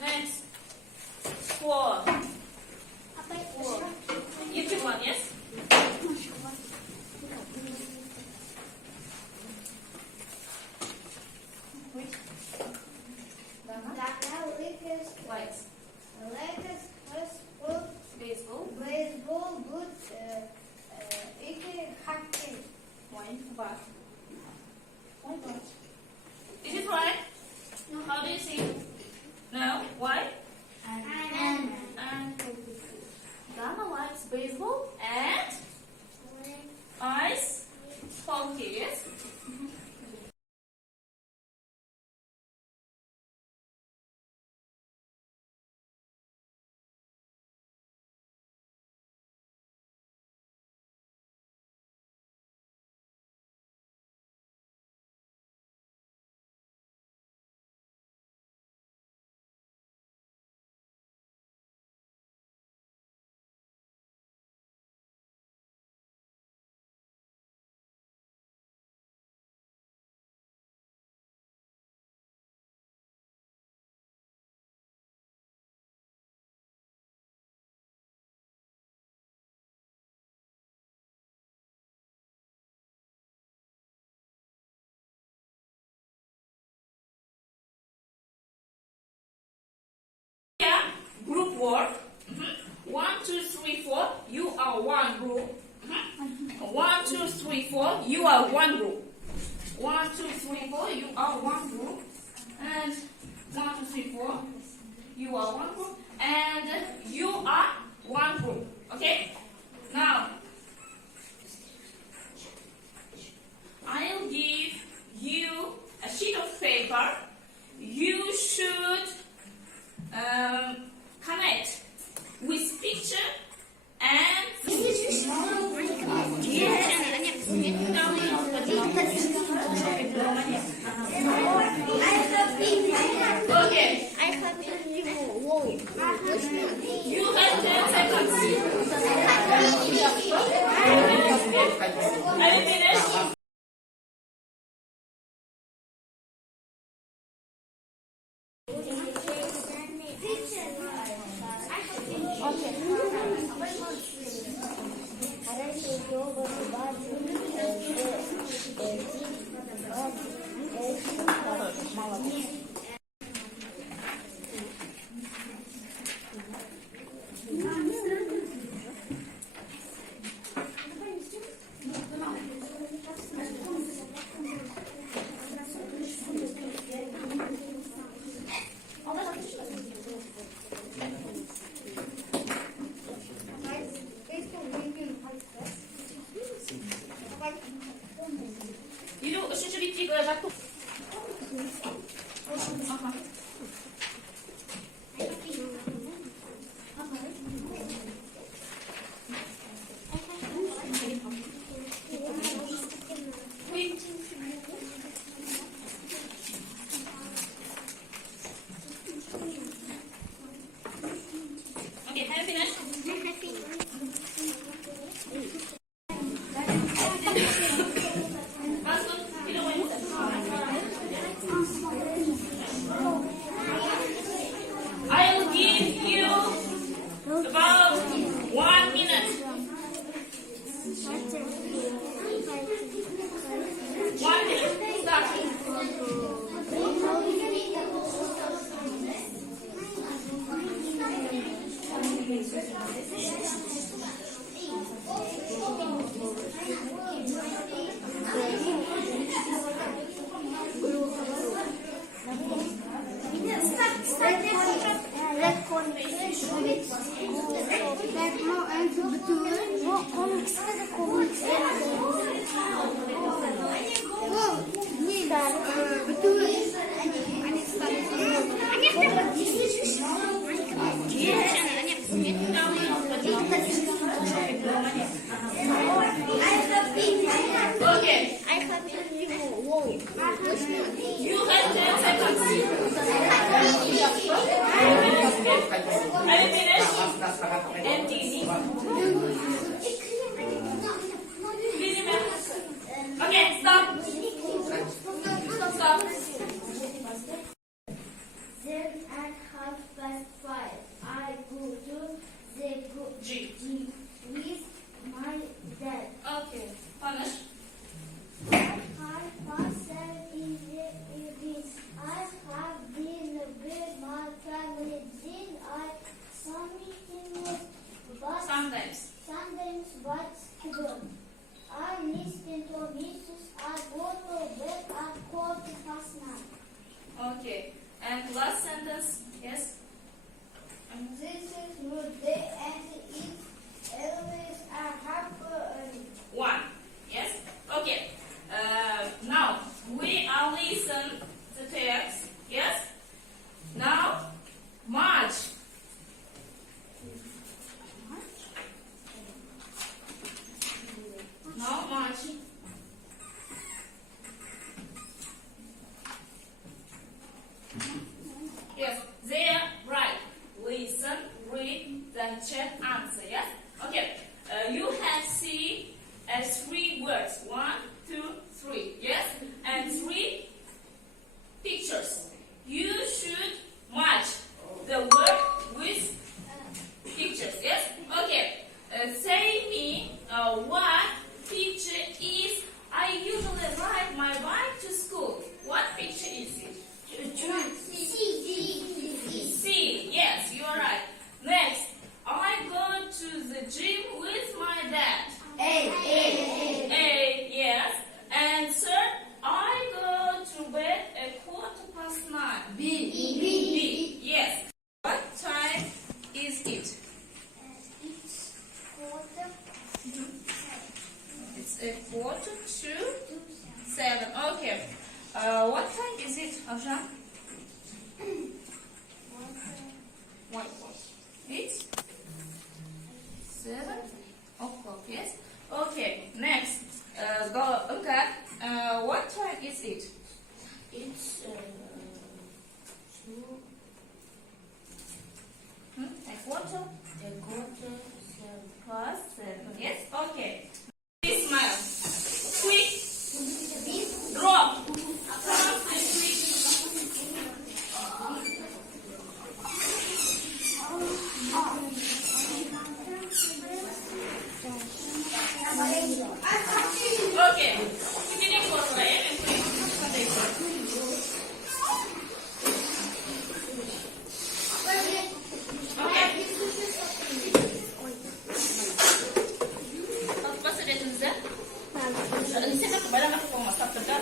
Next. 4. 4. Each one, yes? Which? Lights. Baseball. But. Is it right? How do you see? No. Why? And Dana likes baseball and ice hockey. Yes. Yeah, group work. 1, 2, 3, 4. You are one group. 1, 2, 3, 4. You are one group. 1, 2, 3, 4. You are one group. And 1, 2, 3, 4. You are one group. And you are one group. Okay? Now, I'll give you a sheet of paper. You should connect with picture and okay. You have 10 seconds. Are you finished? 이리 신줄이 찍어야 맞고. Okay, have you finished? I'll give you about 1 minute. 1 minute. Start. En bedoelen. A, yes. Answer, I go to bed at 9:15. B, yes. What time is it? It's a 6:45. Okay. What time is it, Asha? What? It's 7:00. Yes. Okay. Next. Go. Okay. What time is it? It's A quarter past 7. Yes. Okay. Please smile. Quick. Drop. Front and quick. Okay. Beginning for right and quick. Okay. Apa sudah tunjuk? Ini saya nak kebalang aku mau masak sedap.